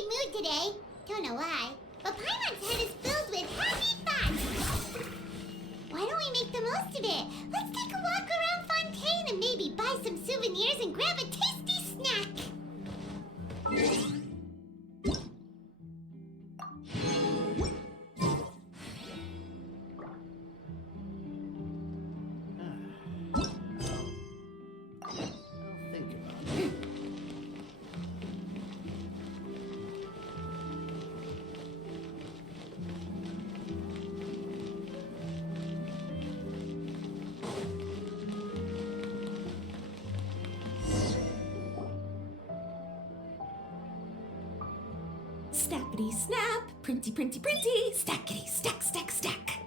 great mood today. Don't know why, but Paimon's head is filled with happy thoughts. Why don't we make the most of it? Let's take a walk around Fontaine and maybe buy some souvenirs and grab a tasty snack. Snappity snap, printy printy printy, stackity stack stack stack.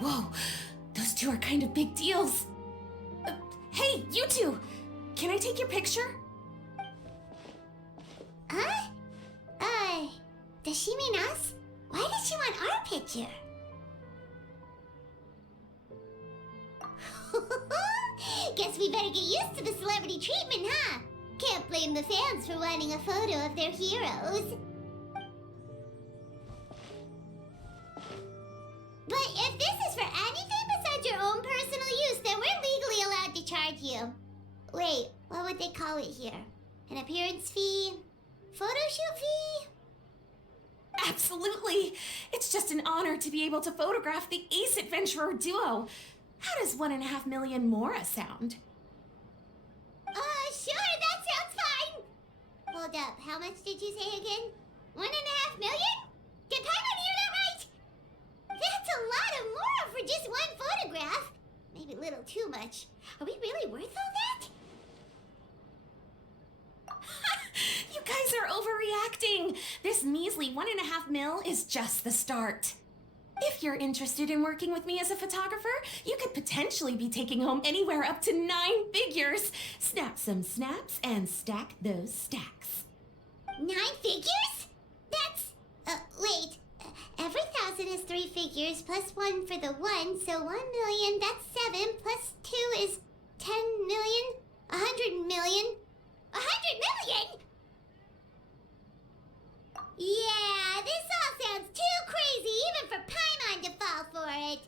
Whoa, those two are kind of big deals. Hey, you two! Can I take your picture? Huh? Does she mean us? Why does she want our picture? Guess we better get used to the celebrity treatment, huh? Can't blame the fans for wanting a photo of their heroes. But if this is for anything besides your own personal use, then we're legally allowed to charge you. Wait, what would they call it here? An appearance fee? Photo shoot fee? Absolutely! It's just an honor to be able to photograph the Ace Adventurer duo. How does 1.5 million Mora sound? Sure, that sounds fine. Hold up, how much did you say again? 1.5 million? Did Paimon hear that right? That's a lot of Mora for just one photograph. Maybe a little too much. Are we really worth all that? You guys are overreacting. This measly 1.5 mil is just the start. If you're interested in working with me as a photographer, you could potentially be taking home anywhere up to 9 figures. Snap some snaps and stack those stacks. 9 figures? That's... wait. Every 1,000 is 3 figures, plus 1 for the 1, so 1 million, that's 7, plus 2 is 10 million, 100 million. 100 million? Yeah, this all sounds too crazy even for Paimon to fall for it.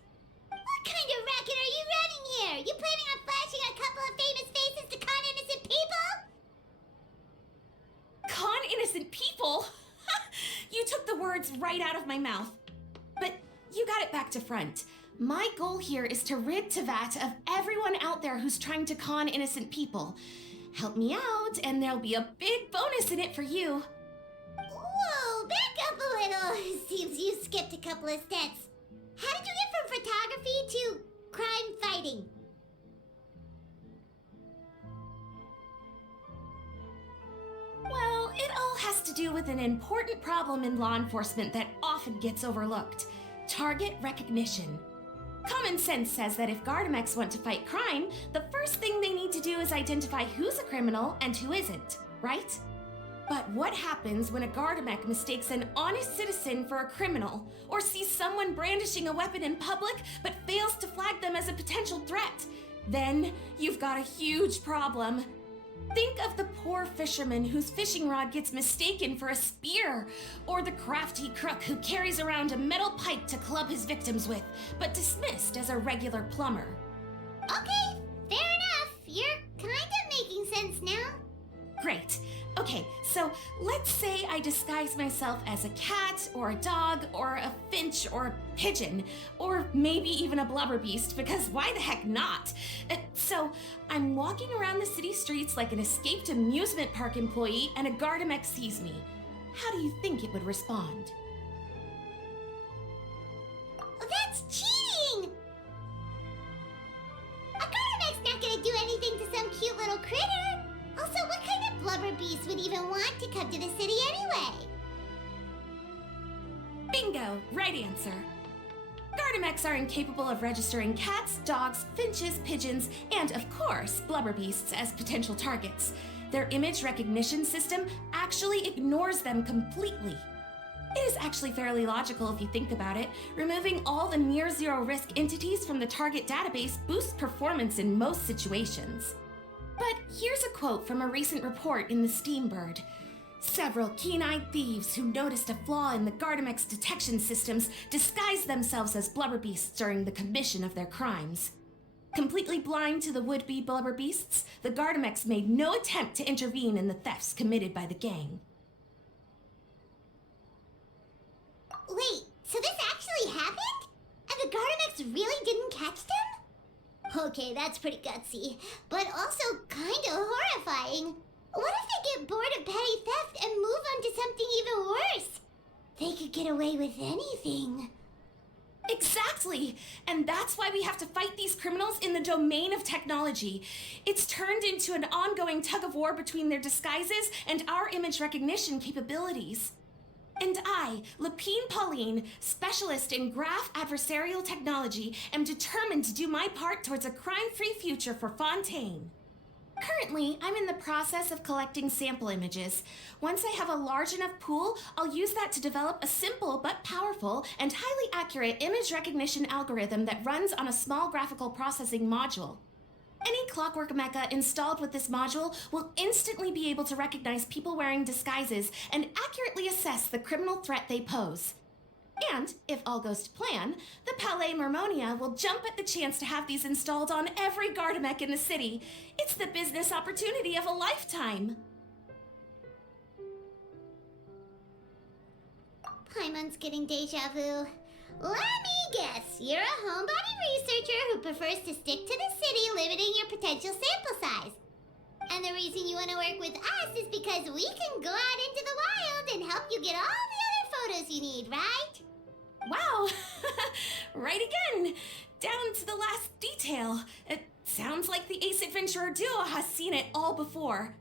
What kind of racket are you running here? You planning on flashing a couple of famous faces to con innocent people? Con innocent people? You took the words right out of my mouth. But you got it back to front. My goal here is to rid Tevat of everyone out there who's trying to con innocent people. Help me out, and there'll be a big bonus in it for you. Whoa, back up a little. Seems you skipped a couple of steps. How did you get from photography to crime fighting? Well, it all has to do with an important problem in law enforcement that often gets overlooked. Target recognition. Common sense says that if Gardamex want to fight crime, the first thing they need to do is identify who's a criminal and who isn't, right? But what happens when a Gardamex mistakes an honest citizen for a criminal, or sees someone brandishing a weapon in public but fails to flag them as a potential threat? Then you've got a huge problem. Think of the poor fisherman whose fishing rod gets mistaken for a spear, or the crafty crook who carries around a metal pike to club his victims with, but dismissed as a regular plumber. Okay, fair enough. You're kind of making sense now. Great. Okay, so let's say I disguise myself as a cat, or a dog, or a finch, or a pigeon, or maybe even a blubber beast, because why the heck not? So I'm walking around the city streets like an escaped amusement park employee, and a Gardamex sees me. How do you think it would respond? Oh, that's cheating! A Gardamex not gonna do anything to some cute little critter. Also, what kind of blubber beast would even want to come to the city anyway? Bingo! Right answer. Gardamex are incapable of registering cats, dogs, finches, pigeons, and of course, blubber beasts as potential targets. Their image recognition system actually ignores them completely. It is actually fairly logical if you think about it. Removing all the near zero risk entities from the target database boosts performance in most situations. But here's a quote from a recent report in the Steambird. Several keen-eyed thieves who noticed a flaw in the Gardamex detection systems disguised themselves as blubberbeasts during the commission of their crimes. Completely blind to the would-be blubberbeasts, the Gardamex made no attempt to intervene in the thefts committed by the gang. Wait, so this actually happened? And the Gardamex really didn't catch them? Okay, that's pretty gutsy, but also kinda horrifying. What if they get bored of petty theft and move on to something even worse? They could get away with anything. Exactly! And that's why we have to fight these criminals in the domain of technology. It's turned into an ongoing tug-of-war between their disguises and our image recognition capabilities. And I, Lapine Pauline, specialist in graph adversarial technology, am determined to do my part towards a crime-free future for Fontaine. Currently, I'm in the process of collecting sample images. Once I have a large enough pool, I'll use that to develop a simple but powerful and highly accurate image recognition algorithm that runs on a small graphical processing module. Any clockwork mecha installed with this module will instantly be able to recognize people wearing disguises and accurately assess the criminal threat they pose. And, if all goes to plan, the Palais Mermonia will jump at the chance to have these installed on every Gardamek in the city. It's the business opportunity of a lifetime! Paimon's getting deja vu. Let me guess, you're a homebody researcher who prefers to stick to the city, limiting your potential sample size. And the reason you want to work with us is because we can go out into the wild and help you get all the other photos you need, right? Wow! Right again! Down to the last detail. It sounds like the Ace Adventurer duo has seen it all before.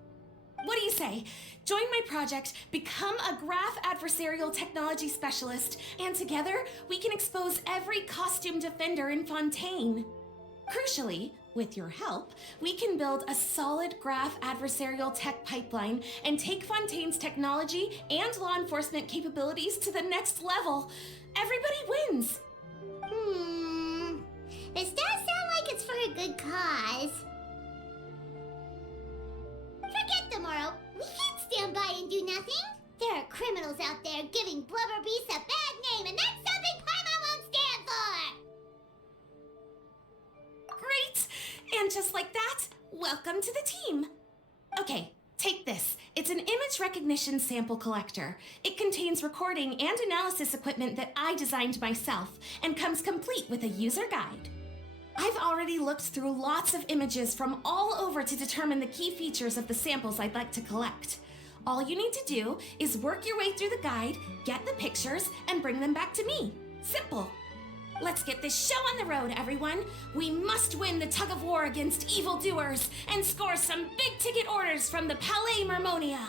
What do you say? Join my project, become a graph adversarial technology specialist, and together we can expose every costume defender in Fontaine. Crucially, with your help, we can build a solid graph adversarial tech pipeline and take Fontaine's technology and law enforcement capabilities to the next level. Everybody wins! This does sound like it's for a good cause. Forget tomorrow. We can't stand by and do nothing. There are criminals out there giving blubberbeasts a bad name, and that's something Paimon won't stand for! Great! And just like that, welcome to the team. Okay, take this. It's an image recognition sample collector. It contains recording and analysis equipment that I designed myself and comes complete with a user guide. I've already looked through lots of images from all over to determine the key features of the samples I'd like to collect. All you need to do is work your way through the guide, get the pictures, and bring them back to me. Simple. Let's get this show on the road, everyone. We must win the tug-of-war against evildoers and score some big-ticket orders from the Palais Mermonia.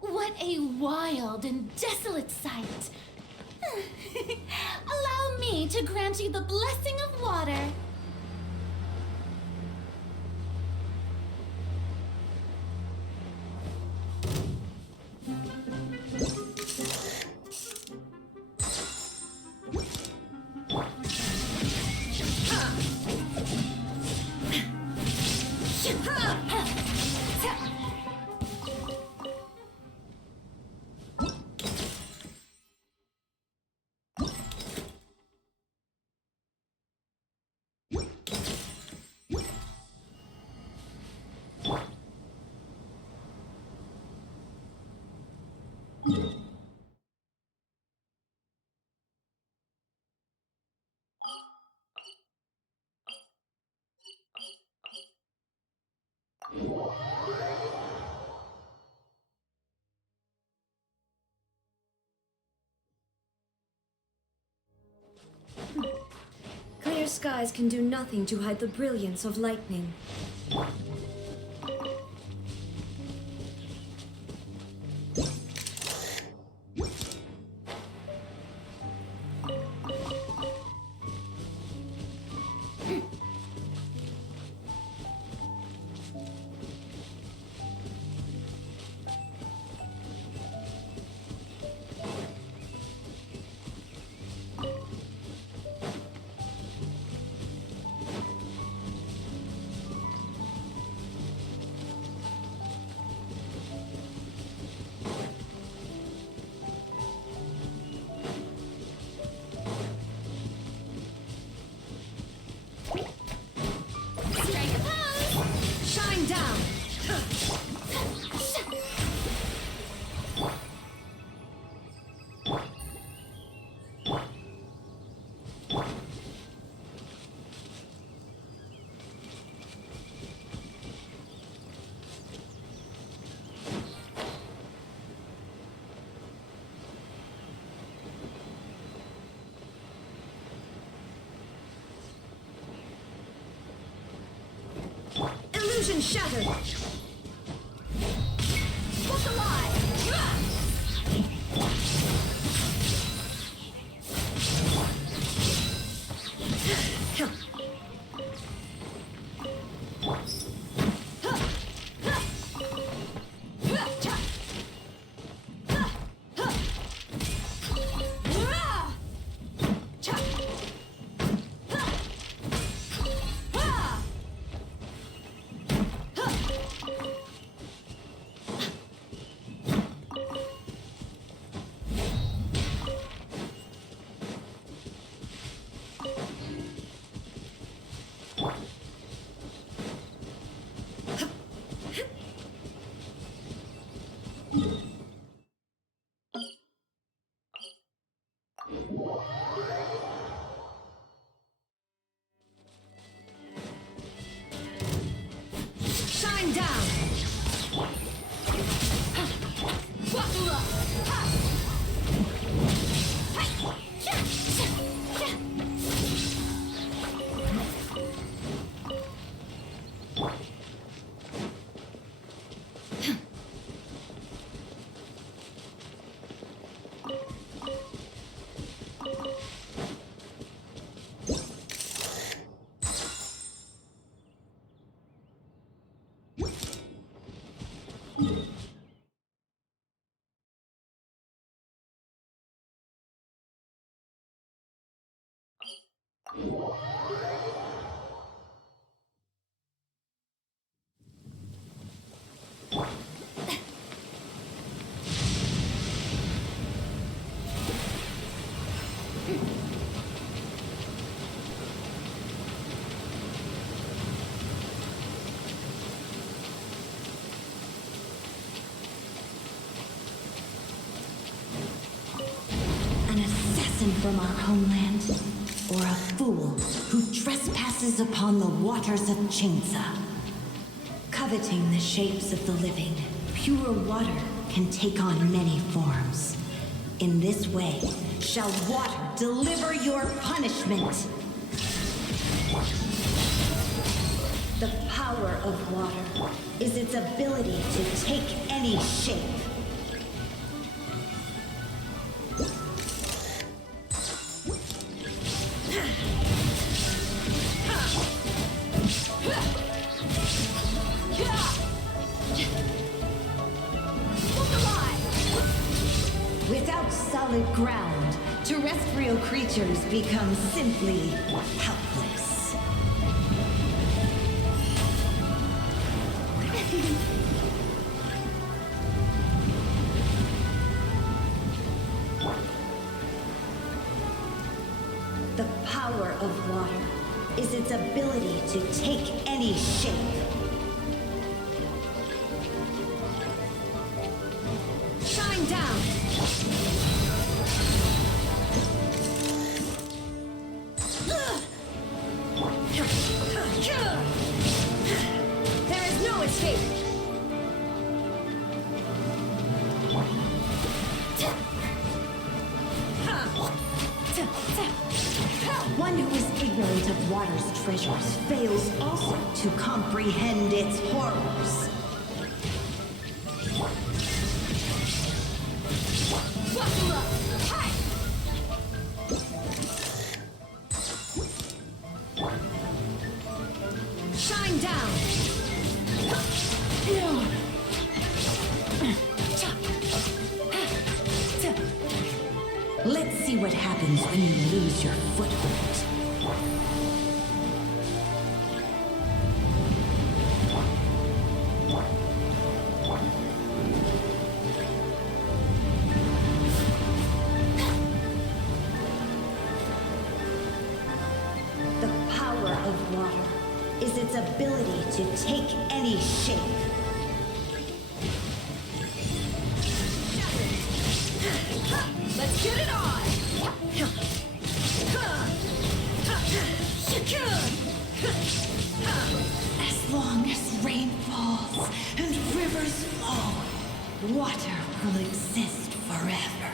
What a wild and desolate sight! Allow me to grant you the blessing of water. Clear skies can do nothing to hide the brilliance of lightning. Illusion shattered! Look alive! An assassin from our homeland, or a fool who trespasses upon the waters of Chainsa. Coveting the shapes of the living, pure water can take on many forms. In this way, shall water deliver your punishment. The power of water is its ability to take any shape. Without solid ground, terrestrial creatures become simply helpless. The power of water is its ability to take any shape. Shine down! There is no escape! One who is ignorant of water's treasures fails also to comprehend its horrors. Shine down! Let's see what happens when you lose your foothold. The power of water is its ability to take any shape. Let's get it on! As long as rain falls and rivers flow, water will exist forever.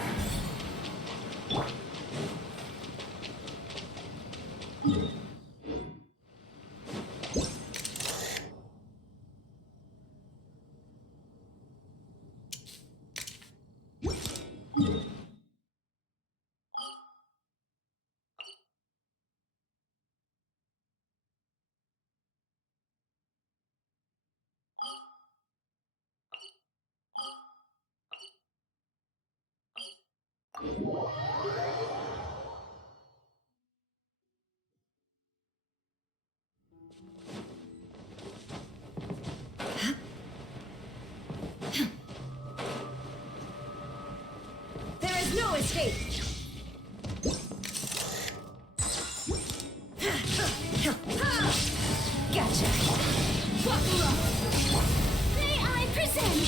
There is no escape! Gotcha! Buckle up! May I present?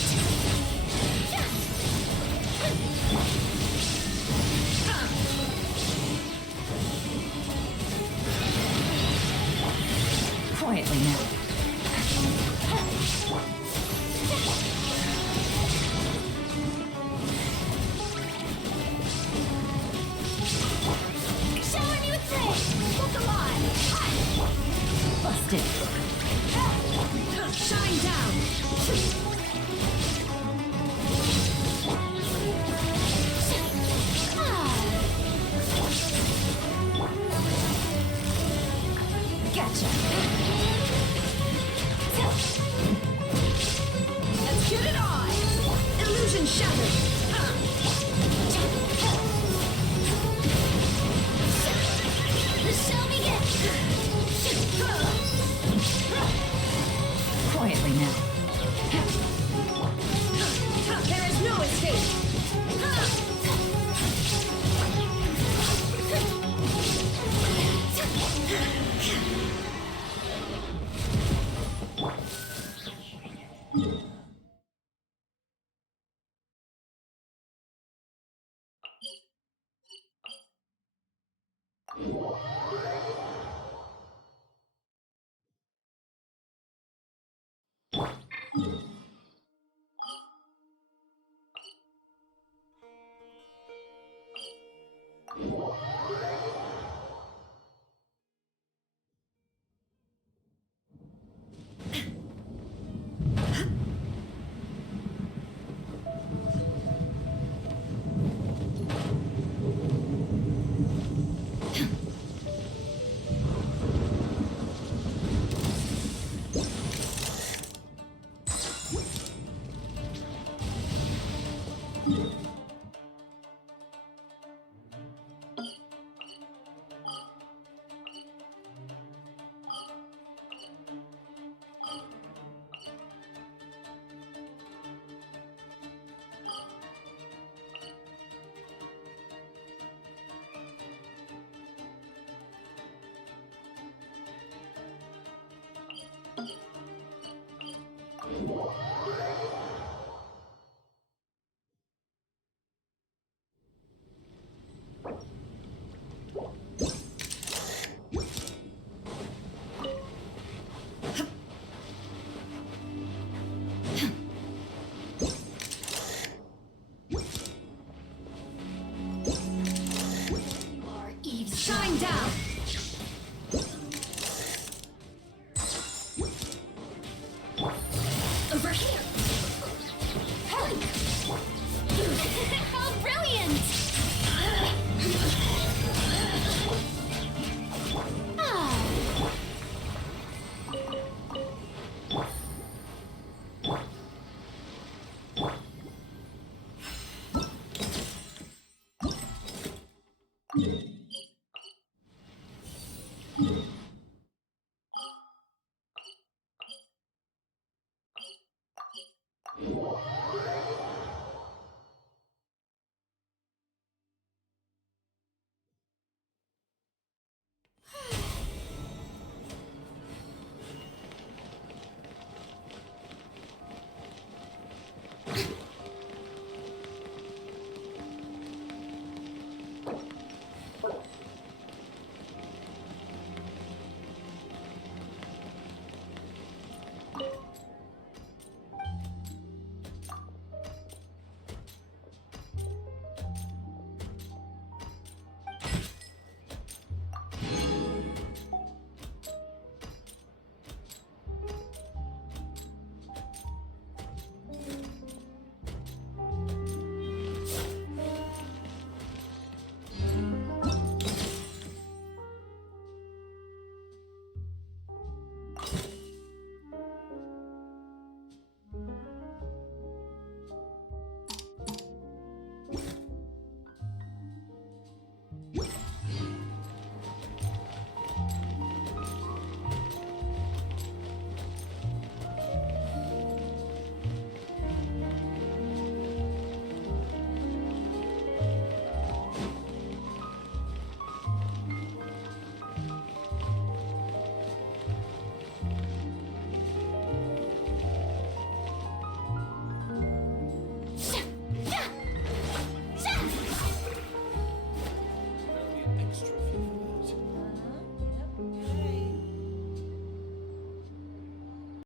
Quietly now. Shower me with praise! Look alive! Busted. Shine down! Gotcha. Let's get it on! Illusion shattered! The show begins! Shine down!